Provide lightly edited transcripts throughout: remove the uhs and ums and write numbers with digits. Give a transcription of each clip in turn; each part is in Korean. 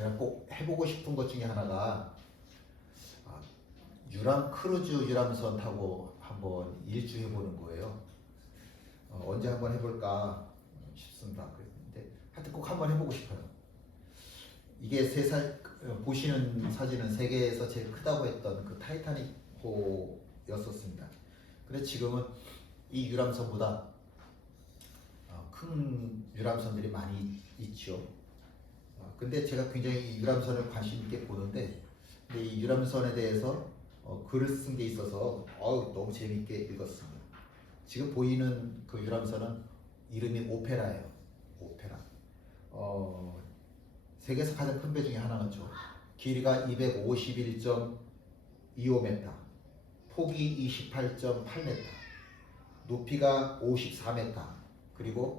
제가 꼭 해보고 싶은 것 중에 하나가 유람 크루즈 유람선 타고 한번 일주 해보는 거예요. 언제 한번 해볼까 싶습니다. 그랬는데 하여튼 꼭 한번 해보고 싶어요. 이게 보시는 사진은 세계에서 제일 크다고 했던 그 타이타닉호였었습니다. 근데 지금은 이 유람선보다 큰 유람선들이 많이 있죠. 근데 제가 굉장히 이 유람선을 관심 있게 보는데, 근데 이 유람선에 대해서 글을 쓴 게 있어서 너무 재미있게 읽었습니다. 지금 보이는 그 유람선은 이름이 오페라예요. 오페라. 세계에서 가장 큰 배 중에 하나죠. 길이가 251.25m, 폭이 28.8m, 높이가 54m, 그리고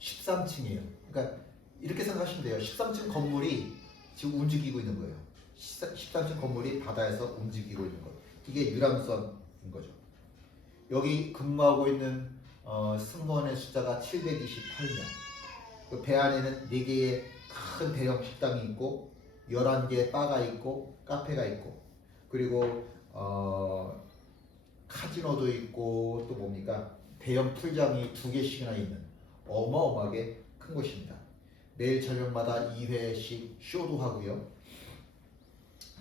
13층이에요. 그러니까 이렇게 생각하시면 돼요. 13층 건물이 지금 움직이고 있는 거예요. 13층 건물이 바다에서 움직이고 있는 거예요. 이게 유람선인 거죠. 여기 근무하고 있는 승무원의 숫자가 728명. 그 배 안에는 4개의 큰 대형 식당이 있고 11개의 바가 있고 카페가 있고, 그리고 카지노도 있고, 또 뭡니까, 대형 풀장이 2개씩이나 있는 어마어마하게 큰 곳입니다. 매일 저녁마다 2회씩 쇼도 하고요.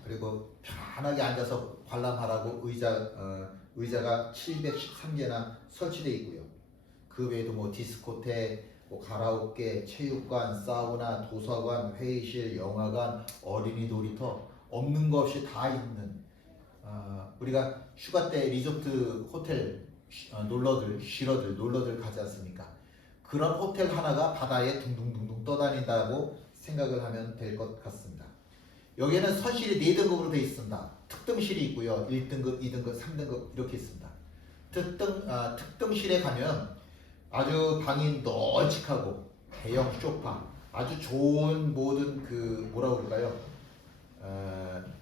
그리고 편하게 앉아서 관람하라고 의자가 713개나 설치되어 있고요. 그 외에도 뭐 디스코텍, 가라오케, 체육관, 사우나, 도서관, 회의실, 영화관, 어린이 놀이터, 없는 거 없이 다 있는, 우리가 휴가 때 리조트 호텔 놀러들 가지 않습니까? 그런 호텔 하나가 바다에 둥둥둥둥 떠다닌다고 생각을 하면 될 것 같습니다. 여기에는 선실이 4등급으로 되어 있습니다. 특등실이 있고요. 1등급, 2등급, 3등급 이렇게 있습니다. 특등실에 가면 아주 방이 널찍하고 대형 소파, 아주 좋은 모든 뭐라고 그럴까요?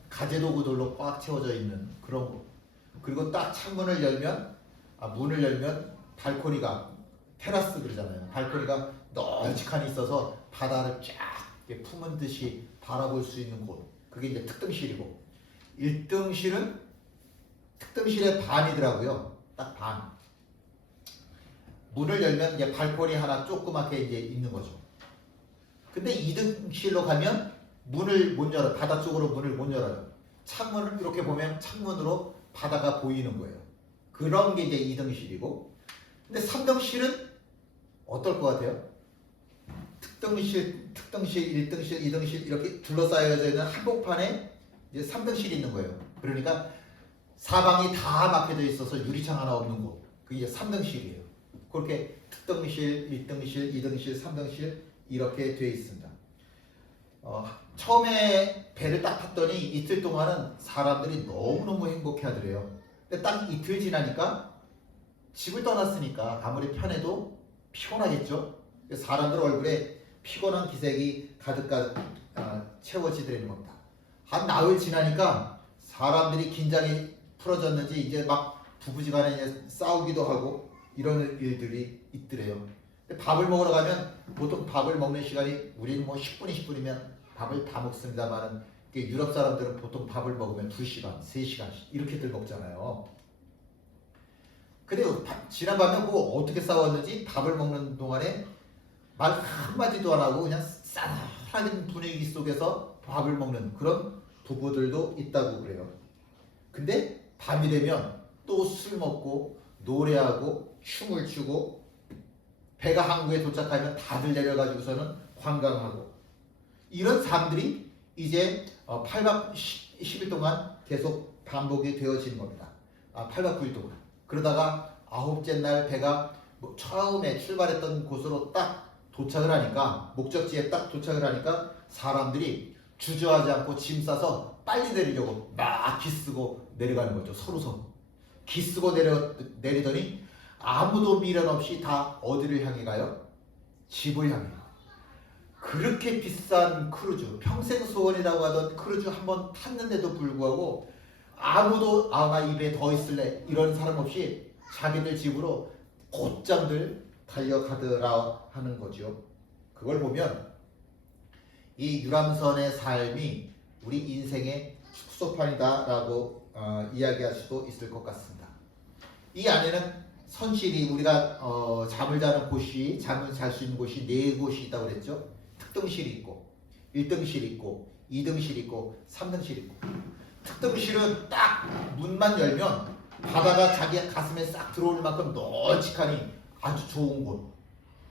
가재도구들로 꽉 채워져 있는 그런 곳. 그리고 딱 창문을 열면, 문을 열면 발코니가, 테라스 그러잖아요. 발코니가 널찍하니 있어서 바다를 쫙 품은 듯이 바라볼 수 있는 곳. 그게 이제 특등실이고, 1등실은 특등실의 반이더라고요. 딱 반. 문을 열면 이제 발코니 하나 조그맣게 이제 있는 거죠. 근데 2등실로 가면 문을 못 열어요. 바다 쪽으로 문을 못 열어요. 창문을 이렇게 보면 창문으로 바다가 보이는 거예요. 그런 게 이제 2등실이고, 근데 3등실은 어떨 것 같아요? 특등실, 1등실, 2등실 이렇게 둘러싸여져 있는 한복판에 이제 3등실이 있는 거예요. 그러니까 사방이 다 막혀져 있어서 유리창 하나 없는 곳. 그게 이제 3등실이에요. 그렇게 특등실, 1등실, 2등실, 3등실 이렇게 되어 있습니다. 처음에 배를 딱 탔더니 이틀 동안은 사람들이 너무너무 행복해 하더래요. 근데 딱 이틀 지나니까 집을 떠났으니까 아무리 편해도 피곤하겠죠. 사람들 얼굴에 피곤한 기색이 가득가득 채워지더라는 겁니다. 한 나흘 지나니까 사람들이 긴장이 풀어졌는지 이제 막 부부지간에 이제 싸우기도 하고 이런 일들이 있더래요. 근데 밥을 먹으러 가면 보통 밥을 먹는 시간이, 우리는 뭐 10분, 20분이면 밥을 다 먹습니다만은 유럽 사람들은 보통 밥을 먹으면 2시간, 3시간씩 이렇게들 먹잖아요. 근데 지난밤에 뭐 어떻게 싸웠는지 밥을 먹는 동안에 말 한마디도 안 하고 그냥 싸늘한 분위기 속에서 밥을 먹는 그런 부부들도 있다고 그래요. 근데 밤이 되면 또 술 먹고 노래하고 춤을 추고, 배가 항구에 도착하면 다들 내려가지고서는 관광하고, 이런 삶들이 이제 8박 10일 동안 계속 반복이 되어지는 겁니다. 8박 9일 동안. 그러다가 9째 날 배가 처음에 출발했던 곳으로 딱 도착을 하니까, 목적지에 딱 도착을 하니까 사람들이 주저하지 않고 짐 싸서 빨리 내리려고 막 기쓰고 내려가는 거죠. 서로 기쓰고 내리더니 아무도 미련 없이 다 어디를 향해 가요? 집을 향해. 그렇게 비싼 크루즈, 평생 소원이라고 하던 크루즈 한번 탔는데도 불구하고 아무도 나 이 배에 더 있을래 이런 사람 없이 자기들 집으로 곧장들 달려가더라 하는 거죠. 그걸 보면 이 유람선의 삶이 우리 인생의 축소판이다라고 이야기할 수도 있을 것 같습니다. 이 안에는 선실이 우리가 잠을 자는 곳이 잠을 잘 수 있는 곳이 4곳이 있다고 그랬죠. 특등실이 있고 1등실이 있고 2등실이 있고 3등실이 있고 특등실은 딱 문만 열면 바다가 자기 가슴에 싹 들어올 만큼 널찍하니 아주 좋은 곳.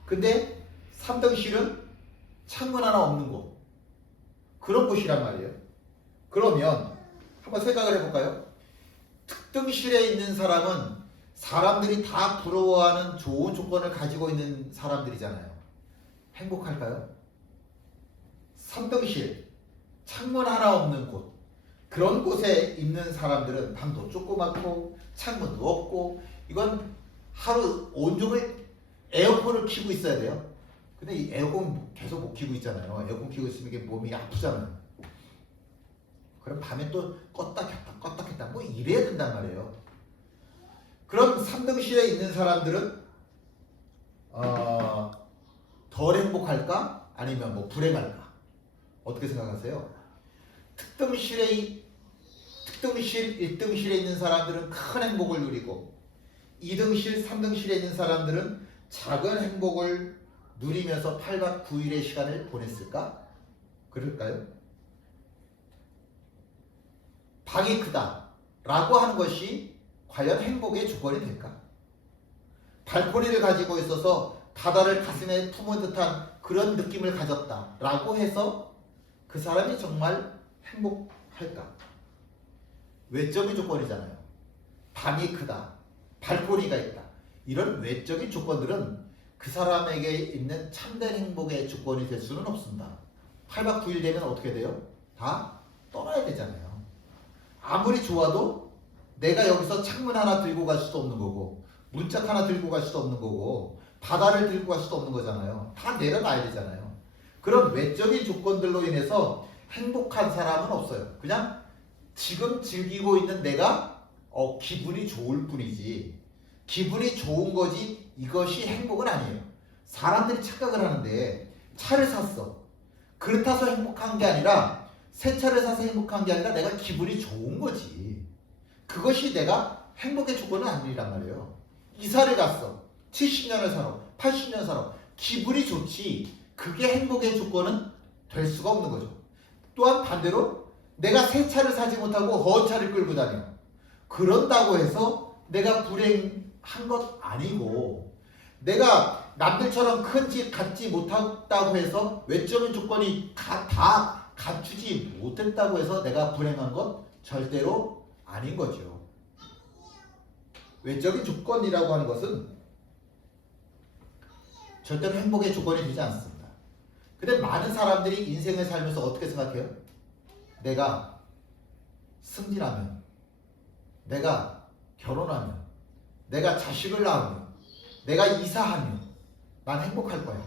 근데 3등실은 창문 하나 없는 곳. 그런 곳이란 말이에요. 그러면 한번 생각을 해볼까요? 특등실에 있는 사람은 사람들이 다 부러워하는 좋은 조건을 가지고 있는 사람들이잖아요. 행복할까요? 3등실, 창문 하나 없는 곳. 그런 곳에 있는 사람들은 방도 조그맣고 창문도 없고 이건 하루 온종일 에어컨을 켜고 있어야 돼요. 근데 이 에어컨 계속 못 켜고 있잖아요. 에어컨 켜고 있으면 이게 몸이 아프잖아요. 그럼 밤에 또 껐다 켰다 뭐 이래야 된단 말이에요. 그럼 3등실에 있는 사람들은 덜 행복할까? 아니면 뭐 불행할까? 어떻게 생각하세요? 특등실, 1등실에 있는 사람들은 큰 행복을 누리고 2등실, 3등실에 있는 사람들은 작은 행복을 누리면서 8박 9일의 시간을 보냈을까? 그럴까요? 방이 크다 라고 하는 것이 과연 행복의 조건이 될까? 발코니를 가지고 있어서 바다를 가슴에 품은 듯한 그런 느낌을 가졌다 라고 해서 그 사람이 정말 행복할까? 외적인 조건이잖아요. 방이 크다, 발코니가 있다. 이런 외적인 조건들은 그 사람에게 있는 참된 행복의 조건이 될 수는 없습니다. 8박 9일 되면 어떻게 돼요? 다 떠나야 되잖아요. 아무리 좋아도 내가 여기서 창문 하나 들고 갈 수도 없는 거고 문짝 하나 들고 갈 수도 없는 거고 바다를 들고 갈 수도 없는 거잖아요. 다 내려놔야 되잖아요. 그런 외적인 조건들로 인해서 행복한 사람은 없어요. 그냥 지금 즐기고 있는 내가 기분이 좋을 뿐이지 기분이 좋은 거지 이것이 행복은 아니에요. 사람들이 착각을 하는데 차를 샀어. 그렇다서 행복한 게 아니라 새 차를 사서 행복한 게 아니라 내가 기분이 좋은 거지. 그것이 내가 행복의 조건은 아니란 말이에요. 이사를 갔어. 70년을 살아. 80년 살아. 기분이 좋지. 그게 행복의 조건은 될 수가 없는 거죠. 또한 반대로 내가 새 차를 사지 못하고 헌 차를 끌고 다녀. 그런다고 해서 내가 불행한 것 아니고 내가 남들처럼 큰 집 갖지 못했다고 해서 외적인 조건이 다 갖추지 못했다고 해서 내가 불행한 것 절대로 아닌 거죠. 외적인 조건이라고 하는 것은 절대로 행복의 조건이 되지 않습니다. 근데 많은 사람들이 인생을 살면서 어떻게 생각해요? 내가 승진하면, 내가 결혼하면, 내가 자식을 낳으면, 내가 이사하면 난 행복할 거야.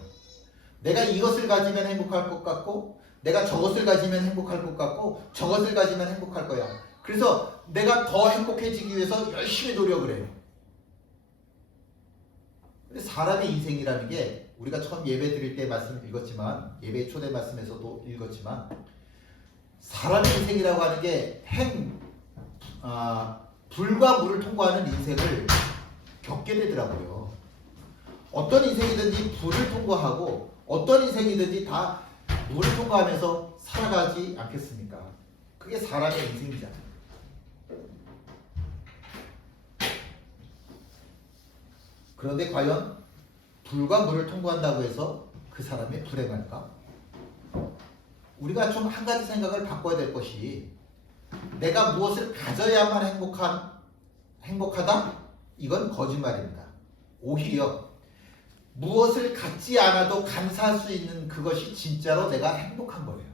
내가 이것을 가지면 행복할 것 같고 내가 저것을 가지면 행복할 것 같고 저것을 가지면 행복할 거야. 그래서 내가 더 행복해지기 위해서 열심히 노력을 해요. 근데 사람의 인생이라는 게 우리가 처음 예배 드릴 때 말씀을 읽었지만 예배 초대 말씀에서도 읽었지만 사람의 인생이라고 하는 게 불과 물을 통과하는 인생을 겪게 되더라고요. 어떤 인생이든지 불을 통과하고 어떤 인생이든지 다 물을 통과하면서 살아가지 않겠습니까? 그게 사람의 인생이잖아요. 그런데 과연 불과 물을 통과한다고 해서 그 사람이 불행할까? 우리가 좀 한 가지 생각을 바꿔야 될 것이 내가 무엇을 가져야만 행복하다? 이건 거짓말입니다. 오히려 무엇을 갖지 않아도 감사할 수 있는 그것이 진짜로 내가 행복한 거예요.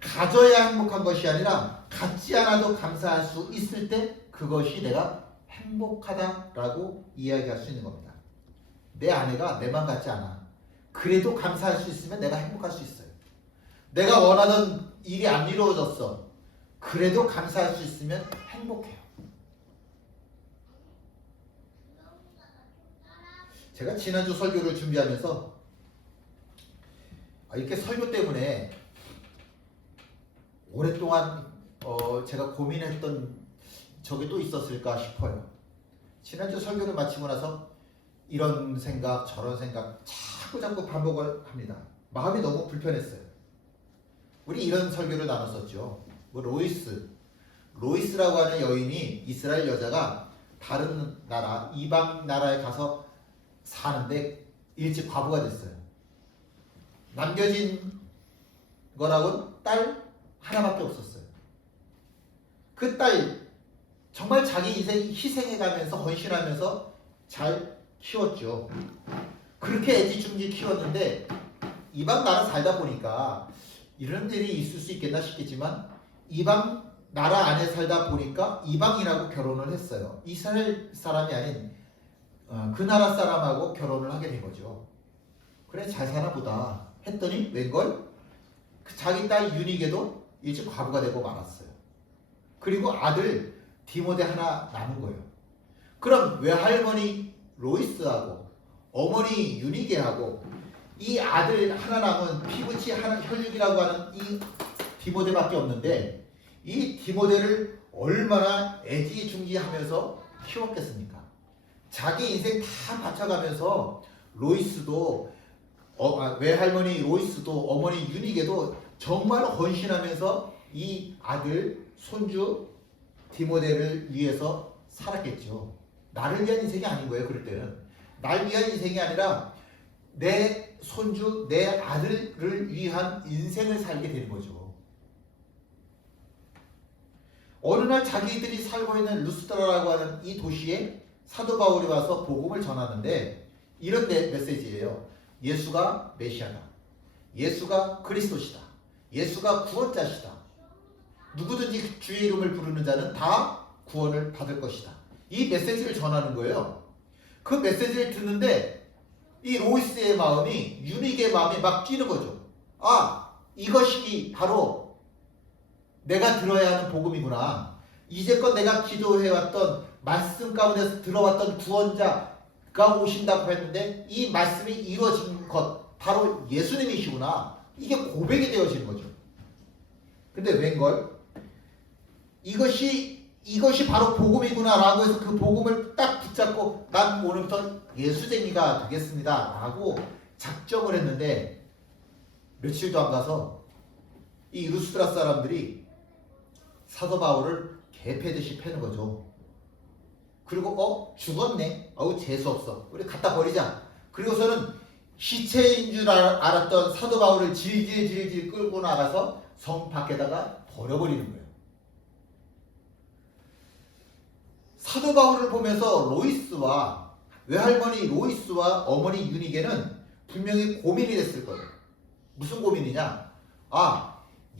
가져야 행복한 것이 아니라 갖지 않아도 감사할 수 있을 때 그것이 내가 행복하다라고 이야기할 수 있는 겁니다. 내 아내가 내 맘 같지 않아. 그래도 감사할 수 있으면 내가 행복할 수 있어요. 내가 원하던 일이 안 이루어졌어. 그래도 감사할 수 있으면 행복해요. 제가 지난주 설교를 준비하면서 이렇게 설교 때문에 오랫동안 제가 고민했던 적이 또 있었을까 싶어요. 지난주 설교를 마치고 나서 이런 생각 저런 생각 자꾸 반복을 합니다. 마음이 너무 불편했어요. 우리 이런 설교를 나눴었죠. 로이스라고 하는 여인이 이스라엘 여자가 다른 나라 이방 나라에 가서 사는데 일찍 과부가 됐어요. 남겨진 거라고는 딸 하나밖에 없었어요. 그 딸 정말 자기 인생 희생해가면서 헌신하면서 잘 키웠죠. 그렇게 애지중지 키웠는데 이방 나라 살다 보니까 이런 일이 있을 수 있겠나 싶겠지만 이방 나라 안에 살다 보니까 이방인하고 결혼을 했어요. 이스라엘 사람이 아닌 그 나라 사람하고 결혼을 하게 된 거죠. 그래 잘 사나 보다 했더니 웬걸 자기 딸 유니게도 일찍 과부가 되고 말았어요. 그리고 아들 디모데 하나 남은 거예요. 그럼 외할머니 로이스하고 어머니 유니게하고 이 아들 하나 남은 피부치 하나 혈육이라고 하는 이 디모데밖에 없는데 이 디모데를 얼마나 애지중지하면서 키웠겠습니까? 자기 인생 다 바쳐가면서 로이스도 외할머니 로이스도 어머니 유니게도 정말 헌신하면서 이 아들 손주 디모데를 위해서 살았겠죠. 나를 위한 인생이 아닌 거예요. 그럴 때는 날 위한 인생이 아니라 내 손주 내 아들을 위한 인생을 살게 되는 거죠. 어느 날 자기들이 살고 있는 루스드라라고 하는 이 도시에 사도 바울이 와서 복음을 전하는데 이런 메시지예요. 예수가 메시아다. 예수가 그리스도시다. 예수가 구원자시다. 누구든지 주의 이름을 부르는 자는 다 구원을 받을 것이다. 이 메시지를 전하는 거예요. 그 메시지를 듣는데 이 로이스의 마음이 유니게의 마음이 막 뛰는 거죠. 이것이 바로 내가 들어야 하는 복음이구나. 이제껏 내가 기도해왔던 말씀 가운데서 들어왔던 구원자가 오신다고 했는데 이 말씀이 이루어진 것 바로 예수님이시구나. 이게 고백이 되어지는 거죠. 근데 웬걸 이것이 바로 복음이구나 라고 해서 그 복음을 딱 붙잡고 난 오늘부터 예수쟁이가 되겠습니다 라고 작정을 했는데 며칠도 안 가서 이 루스드라 사람들이 사도 바울을 개패듯이 패는 거죠. 그리고 죽었네. 재수없어. 우리 갖다 버리자. 그리고서는 시체인 줄 알았던 사도 바울을 질질 끌고 나가서 성 밖에다가 버려버리는 거예요. 사도 바울을 보면서 로이스와 외할머니 로이스와 어머니 유니게는 분명히 고민이 됐을 거예요. 무슨 고민이냐?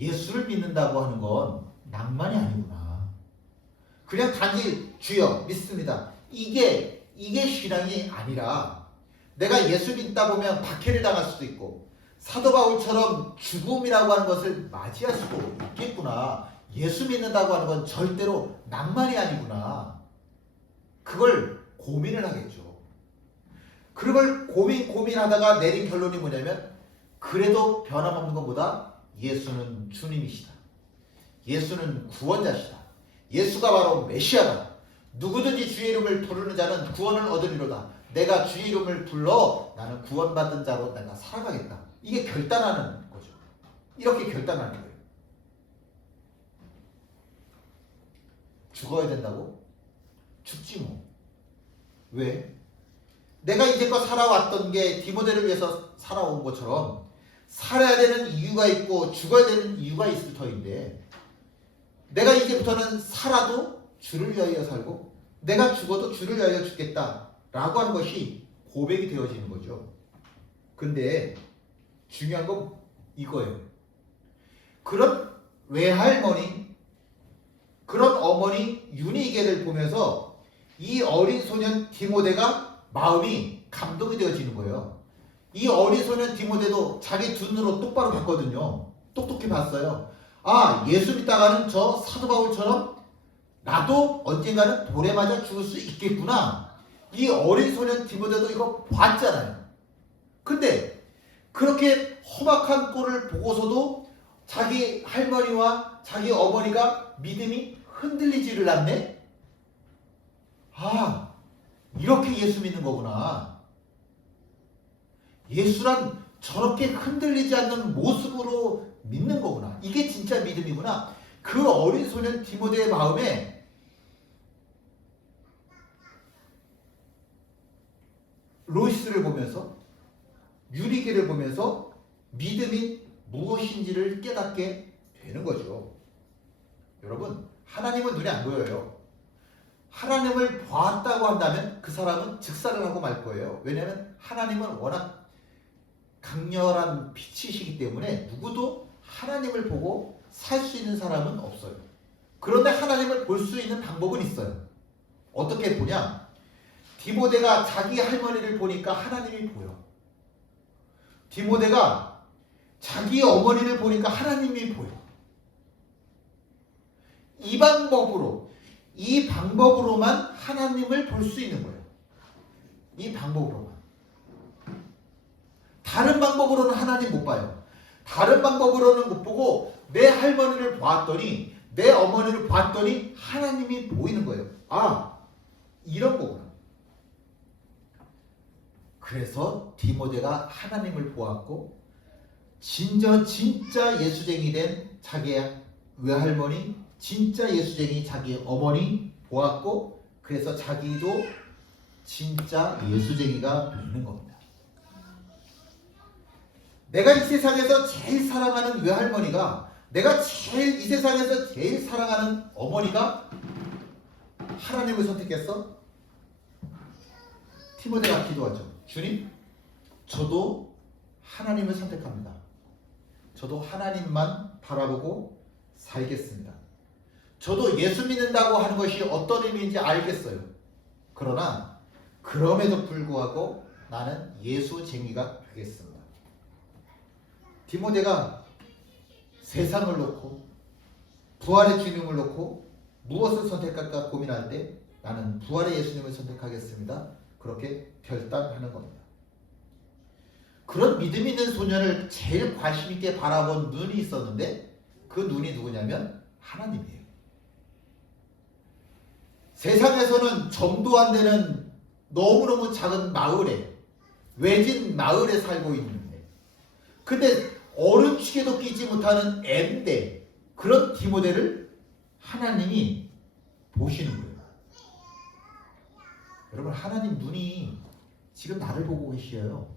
예수를 믿는다고 하는 건 낭만이 아니구나. 그냥 단지 주여 믿습니다. 이게 신앙이 아니라 내가 예수 믿다 보면 박해를 당할 수도 있고 사도 바울처럼 죽음이라고 하는 것을 맞이할 수도 있겠구나. 예수 믿는다고 하는 건 절대로 낭만이 아니구나. 그걸 고민을 하겠죠. 그걸 고민하다가 내린 결론이 뭐냐면 그래도 변함없는 것보다 예수는 주님이시다. 예수는 구원자시다. 예수가 바로 메시아다. 누구든지 주의 이름을 부르는 자는 구원을 얻으리로다. 내가 주의 이름을 불러 나는 구원받은 자로 내가 살아가겠다. 이게 결단하는 거죠. 이렇게 결단하는 거예요. 죽어야 된다고? 죽지 뭐. 왜? 내가 이제껏 살아왔던 게 디모데를 위해서 살아온 것처럼 살아야 되는 이유가 있고 죽어야 되는 이유가 있을 터인데 내가 이제부터는 살아도 주를 위하여 살고 내가 죽어도 주를 위하여 죽겠다라고 하는 것이 고백이 되어지는 거죠. 근데 중요한 건 이거예요. 그런 외할머니, 그런 어머니 유니게를 보면서 이 어린 소년 디모데가 마음이 감동이 되어지는 거예요. 이 어린 소년 디모데도 자기 두 눈으로 똑바로 봤거든요. 똑똑히 봤어요. 예수 믿다가는 저 사도 바울처럼 나도 언젠가는 돌에 맞아 죽을 수 있겠구나. 이 어린 소년 디모데도 이거 봤잖아요. 근데 그렇게 험악한 꼴을 보고서도 자기 할머니와 자기 어머니가 믿음이 흔들리지를 않네? 아, 이렇게 예수 믿는 거구나. 예수란 저렇게 흔들리지 않는 모습으로 믿는 거구나. 이게 진짜 믿음이구나. 그 어린 소년 디모데의 마음에 로이스를 보면서, 유리게를 보면서 믿음이 무엇인지를 깨닫게 되는 거죠. 여러분, 하나님은 눈에 안 보여요. 하나님을 보았다고 한다면 그 사람은 즉사를 하고 말 거예요. 왜냐하면 하나님은 워낙 강렬한 빛이시기 때문에 누구도 하나님을 보고 살 수 있는 사람은 없어요. 그런데 하나님을 볼 수 있는 방법은 있어요. 어떻게 보냐? 디모데가 자기 할머니를 보니까 하나님이 보여. 디모데가 자기 어머니를 보니까 하나님이 보여. 이 방법으로만 하나님을 볼 수 있는 거예요. 이 방법으로만. 다른 방법으로는 하나님 못 봐요. 다른 방법으로는 못 보고 내 할머니를 봤더니, 내 어머니를 봤더니 하나님이 보이는 거예요. 아, 이런 거구나. 그래서 디모데가 하나님을 보았고 진짜 예수쟁이 된 자기 외할머니, 진짜 예수쟁이 자기 어머니 보았고, 그래서 자기도 진짜 예수쟁이가 되는 겁니다. 내가 이 세상에서 제일 사랑하는 외할머니가, 내가 이 세상에서 제일 사랑하는 어머니가 하나님을 선택했어? 디모데가 기도하죠. 주님, 저도 하나님을 선택합니다. 저도 하나님만 바라보고 살겠습니다. 저도 예수 믿는다고 하는 것이 어떤 의미인지 알겠어요. 그러나 그럼에도 불구하고 나는 예수쟁이가 되겠습니다. 디모데가 세상을 놓고 부활의 주님을 놓고 무엇을 선택할까 고민할 때 나는 부활의 예수님을 선택하겠습니다. 그렇게 결단하는 겁니다. 그런 믿음 있는 소년을 제일 관심 있게 바라본 눈이 있었는데 그 눈이 누구냐면 하나님이에요. 세상에서는 점도 안 되는 너무너무 작은 마을에, 외진 마을에 살고 있는데, 근데 어른 축에도 끼지 못하는 애인데 그런 디모데를 하나님이 보시는 거예요. 여러분, 하나님 눈이 지금 나를 보고 계셔요.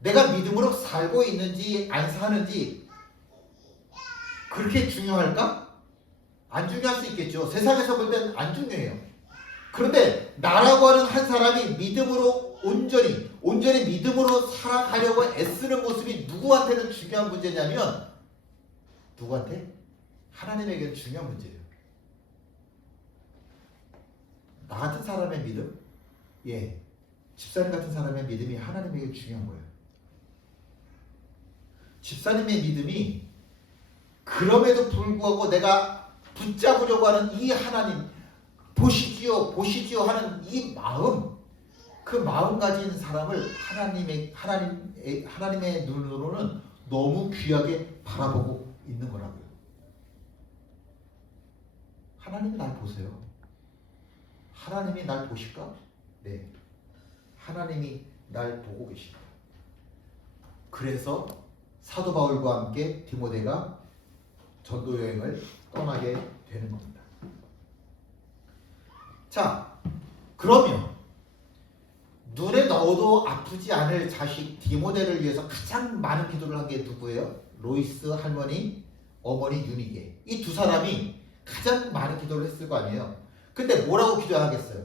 내가 믿음으로 살고 있는지 안 사는지 그렇게 중요할까? 안 중요할 수 있겠죠. 세상에서 볼 땐 안 중요해요. 그런데 나라고 하는 한 사람이 믿음으로 온전히 믿음으로 살아가려고 애쓰는 모습이 누구한테는 중요한 문제냐면, 누구한테? 하나님에게는 중요한 문제예요. 나 같은 사람의 믿음? 예, 집사님 같은 사람의 믿음이 하나님에게 중요한 거예요. 집사님의 믿음이 그럼에도 불구하고 내가 붙잡으려고 하는 이 하나님, 보시지요 하는 이 마음, 그 마음 가진 사람을 하나님의 눈으로는 너무 귀하게 바라보고 있는 거라고요. 하나님이 날 보세요. 하나님이 날 보실까? 네, 하나님이 날 보고 계십니다. 그래서 사도 바울과 함께 디모데가 전도 여행을 떠나게 되는 겁니다. 자, 그러면 눈에 넣어도 아프지 않을 자식 디모데를 위해서 가장 많은 기도를 한 게 누구예요? 로이스 할머니, 어머니 유니게. 이 두 사람이 가장 많은 기도를 했을 거 아니에요. 근데 뭐라고 기도하겠어요?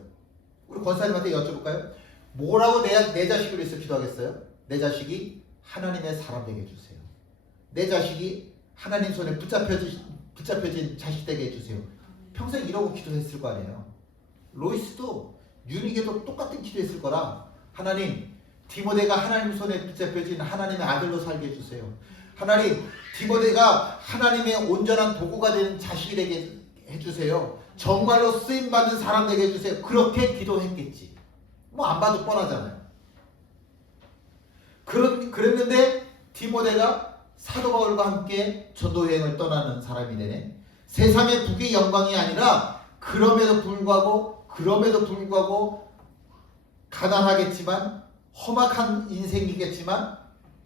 우리 권사님한테 여쭤볼까요? 뭐라고 내 자식을 위해서 기도하겠어요? 내 자식이 하나님의 사람 되게 해주세요. 내 자식이 하나님 손에 붙잡혀진 자식 되게 해주세요. 평생 이러고 기도했을 거 아니에요. 로이스도 유니게도 똑같은 기도했을 거라, 하나님, 디모데가 하나님 손에 붙잡혀진 하나님의 아들로 살게 해주세요. 하나님, 디모데가 하나님의 온전한 도구가 되는 자식이 되게 해주세요. 정말로 쓰임받는 사람 되게 해주세요. 그렇게 기도했겠지. 뭐 안 봐도 뻔하잖아요. 그랬는데 디모데가 사도 바울과 함께 전도 여행을 떠나는 사람이 되네. 세상의 부귀 영광이 아니라 그럼에도 불구하고 가난하겠지만 험악한 인생이겠지만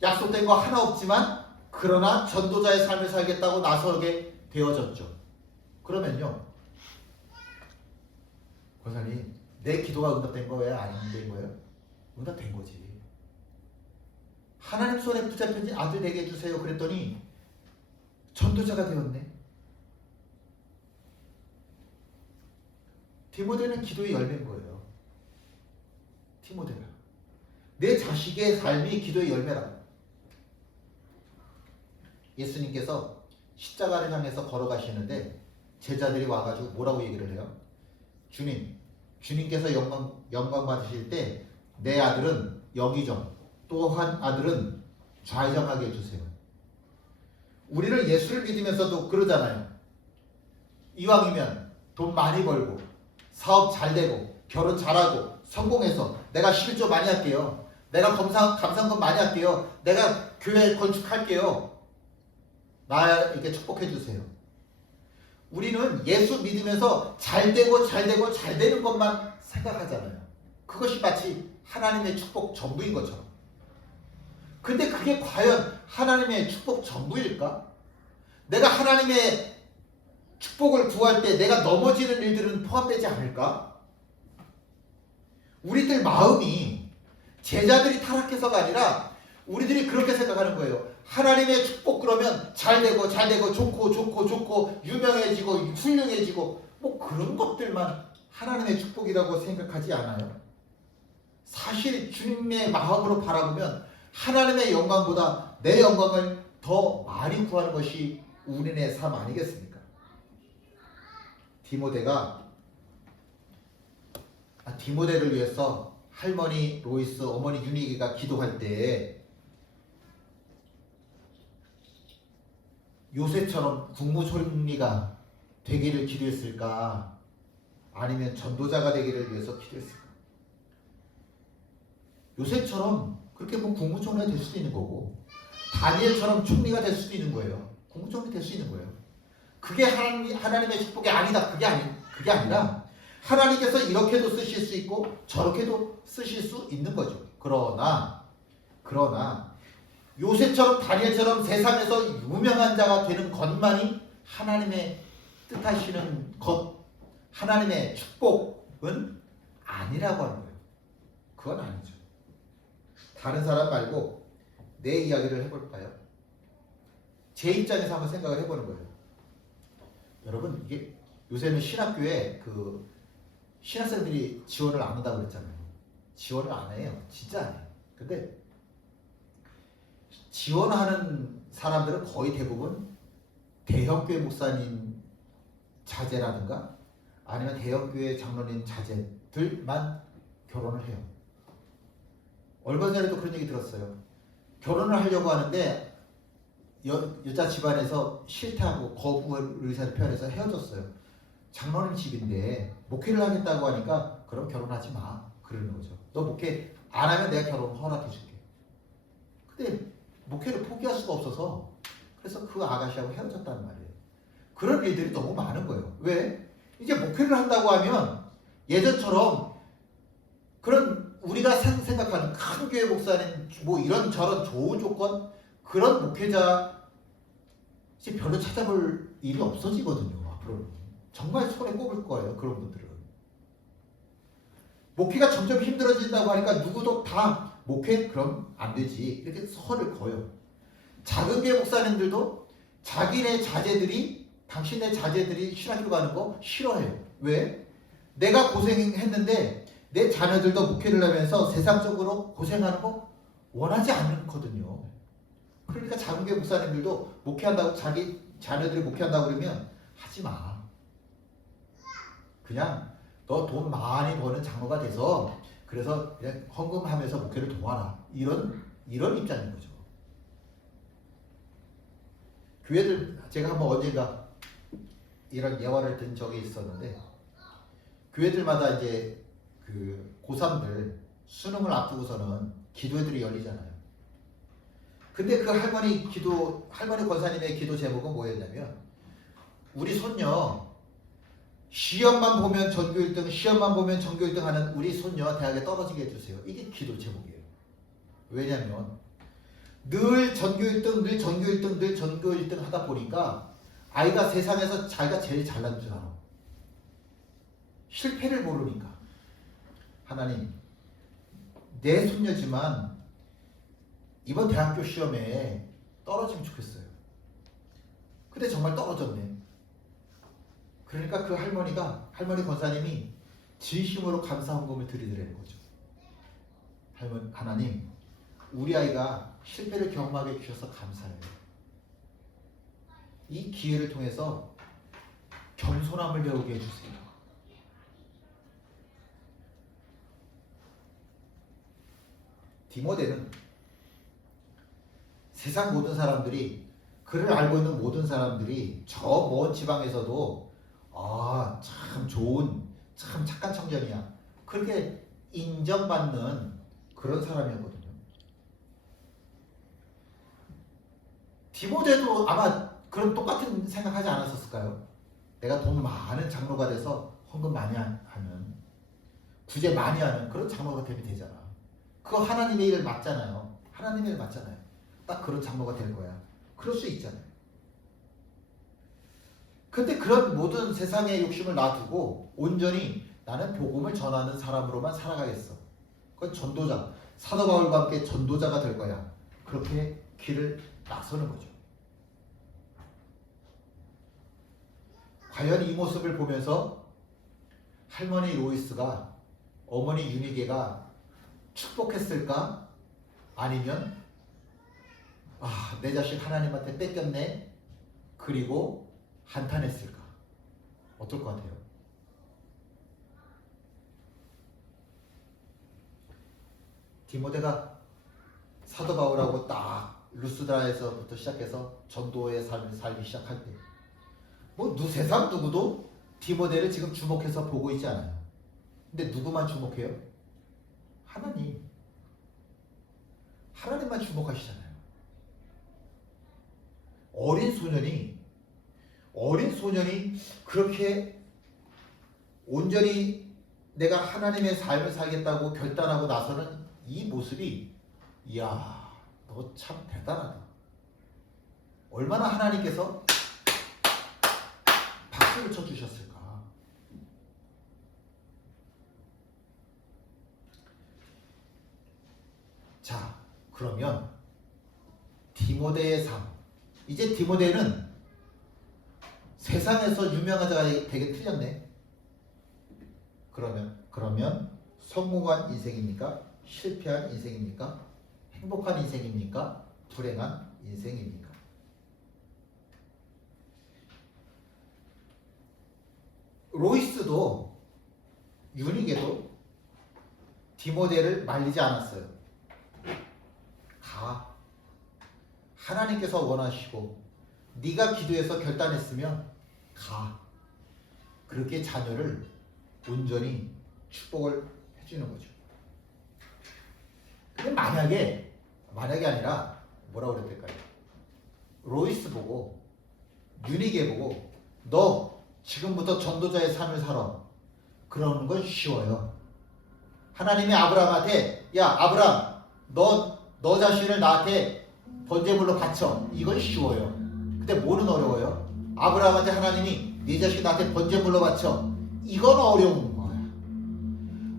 약속된 거 하나 없지만 그러나 전도자의 삶을 살겠다고 나서게 되어졌죠. 그러면요, 권사님, 내 기도가 응답된 거예요? 안 된 거예요? 응답된 거지. 하나님 손에 붙잡힌 아들 되게 해주세요 그랬더니 전도자가 되었네. 디모데는 기도의 열매인 거예요. 디모데가 내 자식의 삶이 기도의 열매라. 예수님께서 십자가를 향해서 걸어가시는데 제자들이 와가지고 뭐라고 얘기를 해요? 주님께서 영광 받으실 때 내 아들은 여기정, 또 한 아들은 좌이정하게 해주세요. 우리는 예수를 믿으면서도 그러잖아요. 이왕이면 돈 많이 벌고 사업 잘 되고 결혼 잘하고 성공해서 내가 실조 많이 할게요. 내가 감상금 많이 할게요. 내가 교회 건축할게요. 나에게 축복해 주세요. 우리는 예수 믿으면서 잘 되는 것만 생각하잖아요. 그것이 마치 하나님의 축복 전부인 것처럼. 근데 그게 과연 하나님의 축복 전부일까? 내가 하나님의 축복을 구할 때 내가 넘어지는 일들은 포함되지 않을까? 우리들 마음이 제자들이 타락해서가 아니라 우리들이 그렇게 생각하는 거예요. 하나님의 축복 그러면 잘 되고 좋고 유명해지고 훌륭해지고 뭐 그런 것들만 하나님의 축복이라고 생각하지 않아요. 사실 주님의 마음으로 바라보면 하나님의 영광보다 내 영광을 더 많이 구하는 것이 우리의 삶 아니겠습니까? 디모데를 위해서 할머니 로이스, 어머니 유니기가 기도할 때 요셉처럼 국무총리가 되기를 기도했을까? 아니면 전도자가 되기를 위해서 기도했을까? 요셉처럼 그렇게 뭐 국무총리가 될 수도 있는 거고 다니엘처럼 총리가 될 수도 있는 거예요. 국무총리 될 수 있는 거예요. 그게 하나님의 축복이 아니다. 그게 아니라 하나님께서 이렇게도 쓰실 수 있고 저렇게도 쓰실 수 있는 거죠. 그러나 요셉처럼 다니엘처럼 세상에서 유명한 자가 되는 것만이 하나님의 뜻하시는 것, 하나님의 축복은 아니라고 하는 거예요. 그건 아니죠. 다른 사람 말고 내 이야기를 해볼까요? 제 입장에서 한번 생각을 해보는 거예요. 여러분, 이게 요새는 신학교에 신학생들이 지원을 안 한다고 그랬잖아요. 지원을 안 해요. 진짜 안 해요. 근데 지원하는 사람들은 거의 대부분 대형교회 목사님 자제라든가 아니면 대형교회 장로님 자제들만 결혼을 해요. 얼마 전에도 그런 얘기 들었어요. 결혼을 하려고 하는데 여자 집안에서 싫다고 거부 의사를 표현해서 헤어졌어요. 장로님 집인데 목회를 하겠다고 하니까 그럼 결혼하지 마. 그러는 거죠. 너 목회 안 하면 내가 결혼 허락해 줄게. 근데 목회를 포기할 수가 없어서 그래서 그 아가씨하고 헤어졌다는 말이에요. 그런 일들이 너무 많은 거예요. 왜? 이제 목회를 한다고 하면 예전처럼 그런 우리가 생각하는 큰 교회 목사님 뭐 이런 저런 좋은 조건 그런 목회자 별로 찾아볼 일이 없어지거든요. 앞으로는 정말 손에 꼽을 거예요. 그런 분들은 목회가 점점 힘들어진다고 하니까 누구도 다 목회 그럼 안 되지 이렇게 설을 거요. 작은 교회 목사님들도 당신네 자제들이 신학교 가는 거 싫어해요. 왜? 내가 고생했는데 내 자녀들도 목회를 하면서 세상적으로 고생하는 거 원하지 않거든요. 그러니까 작은 교회 목사님들도 목회한다고 자기 자녀들이 목회한다고 그러면 하지 마. 그냥 너 돈 많이 버는 장로가 돼서 그래서 그냥 헌금하면서 목회를 도와라. 이런 입장인 거죠. 교회들 제가 한번 언젠가 이런 예화를 든 적이 있었는데 교회들마다 이제 그 고3들 수능을 앞두고서는 기도회들이 열리잖아요. 근데 그 할머니 권사님의 기도 제목은 뭐였냐면, 우리 손녀 시험만 보면 전교 1등, 시험만 보면 전교 1등 하는 우리 손녀 대학에 떨어지게 해주세요. 이게 기도 제목이에요. 왜냐면 늘 전교 1등, 늘 전교 1등, 늘 전교 1등 하다 보니까 아이가 세상에서 자기가 제일 잘난 줄 알아. 실패를 모르니까. 하나님, 내 손녀지만 이번 대학교 시험에 떨어지면 좋겠어요. 근데 정말 떨어졌네. 그러니까 그 할머니 권사님이 진심으로 감사 헌금을 드리더라는 거죠. 하나님, 우리 아이가 실패를 경험하게 해주셔서 감사해요. 이 기회를 통해서 겸손함을 배우게 해주세요. 디모데는 세상 모든 사람들이, 그를 알고 있는 모든 사람들이 저 먼 지방에서도 참 좋은, 참 착한 청년이야, 그렇게 인정받는 그런 사람이었거든요. 디모데도 아마 그런 똑같은 생각하지 않았었을까요? 내가 돈 많은 장로가 돼서 헌금 많이 하는, 구제 많이 하는 그런 장로가 되면 되잖아. 그거 하나님의 일 맞잖아요. 하나님의 일 맞잖아요. 딱 그런 장로가 될 거야. 그럴 수 있잖아요. 근데 그런 모든 세상의 욕심을 놔두고 온전히 나는 복음을 전하는 사람으로만 살아가겠어. 그건 전도자, 사도 바울과 함께 전도자가 될 거야. 그렇게 길을 나서는 거죠. 과연 이 모습을 보면서 할머니 로이스가, 어머니 유니게가 축복했을까? 아니면 내 자식 하나님한테 뺏겼네, 그리고 한탄했을까? 어떨 것 같아요? 디모데가 사도 바울하고 딱 루스드라에서부터 시작해서 전도의 삶을 살기 시작할 때, 세상 누구도 디모데를 지금 주목해서 보고 있지 않아요. 근데 누구만 주목해요? 하나님만 주목하시잖아요. 어린 소년이 그렇게 온전히 내가 하나님의 삶을 살겠다고 결단하고 나서는 이 모습이, 이야, 너 참 대단하다. 얼마나 하나님께서 박수를 쳐주셨을까. 자, 그러면 디모데의 삶, 이제 디모데는 세상에서 유명한 자가 되게 틀렸네. 그러면 성공한 인생입니까? 실패한 인생입니까? 행복한 인생입니까? 불행한 인생입니까? 로이스도 유니게도 디모데를 말리지 않았어요. 가. 하나님께서 원하시고 네가 기도해서 결단했으면 가. 그렇게 자녀를 온전히 축복을 해주는 거죠. 근데 만약에 아니라 뭐라고 그래야 될까요? 로이스 보고, 유니게 보고, 너 지금부터 전도자의 삶을 살아, 그러는 건 쉬워요. 하나님이 아브라함한테, 야 아브라함, 너 자신을 나한테 번제물로 바쳐, 이건 쉬워요. 근데 뭐는 어려워요? 아브라함한테 하나님이 네 자식 나한테 번제물로 바쳐, 이건 어려운 거야.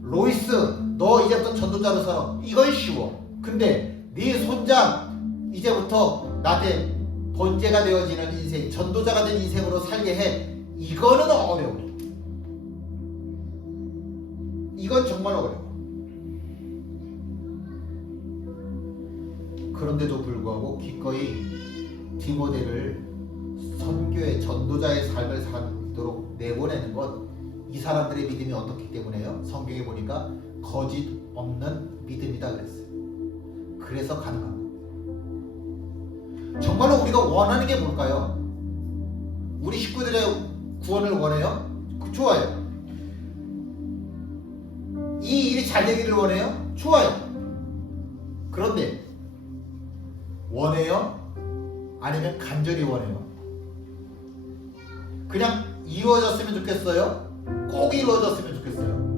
로이스, 너 이제부터 전도자로 살아, 이건 쉬워. 근데 네 손자 이제부터 나한테 번제가 되어지는 인생, 전도자가 된 인생으로 살게 해, 이거는 어려워. 이건 정말 어려워. 그런데도 불구하고 기꺼이 디모데를 선교의 전도자의 삶을 살도록 내보내는 것, 이 사람들의 믿음이 어떻기 때문에요? 성경에 보니까 거짓 없는 믿음이다 그랬어요. 그래서 가능한 거. 정말로 우리가 원하는 게 뭘까요? 우리 식구들의 구원을 원해요? 좋아요. 이 일이 잘 되기를 원해요? 좋아요. 그런데 원해요? 아니면 간절히 원해요? 그냥 이루어졌으면 좋겠어요? 꼭 이루어졌으면 좋겠어요?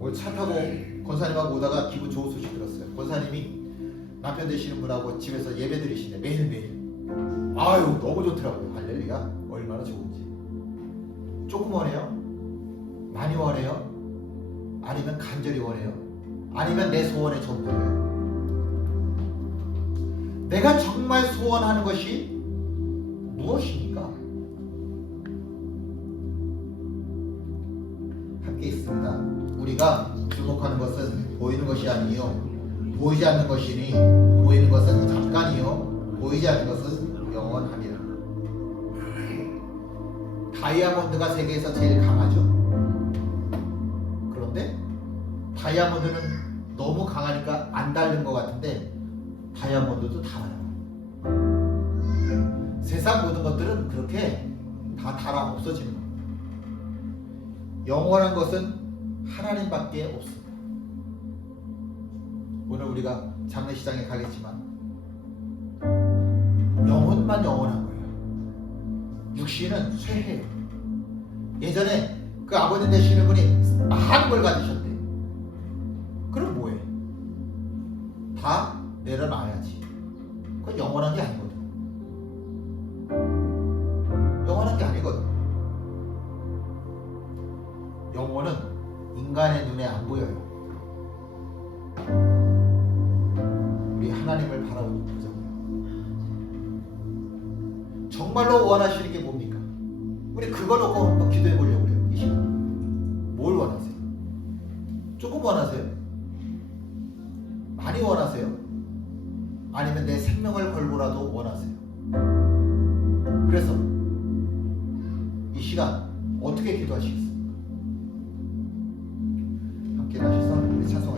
오늘 차 타고 권사님하고 오다가 기분 좋은 소식 들었어요. 권사님이 남편 되시는 분하고 집에서 예배 드리시네. 매일매일. 아유 너무 좋더라고요. 할렐루야. 얼마나 좋은지. 조금 원해요? 많이 원해요? 아니면 간절히 원해요? 아니면 내 소원의 전부예요? 내가 정말 소원하는 것이 무엇입니까? 함께 있습니다. 우리가 주목하는 것은 보이는 것이 아니요 보이지 않는 것이니 보이는 것은 잠깐이요 보이지 않는 것은 영원하리라. 다이아몬드가 세계에서 제일 강하죠. 그런데 다이아몬드는 너무 강하니까 안 닳는 것 같은데 다이아몬드도 달아요. 세상 모든 것들은 그렇게 다 달아 없어지는 겁니다. 영원한 것은 하나님밖에 없습니다. 오늘 우리가 장례시장에 가겠지만 영혼만 영원한 거예요. 육신은 쇠해요. 예전에 그 아버님 되시는 분이 많은 걸 가지셨대. 그럼 뭐해? 다 내려놔야지. 그건 영원한 게 아니거든. 영원한 게 아니거든. 영혼은 인간의 눈에 안 보여요. 우리 하나님을 바라보자고요. 정말로 원하시는 게 뭡니까? 우리 그거 놓고 한번 기도해 보려고 그래요. 이 시간. 뭘 원하세요? 조금 원하세요? 많이 원하세요? 아니면 내 생명을 걸고라도 원하세요? 그래서 이 시간 어떻게 기도하시겠습니까? 함께 하셔서 우리 찬송하겠습니다.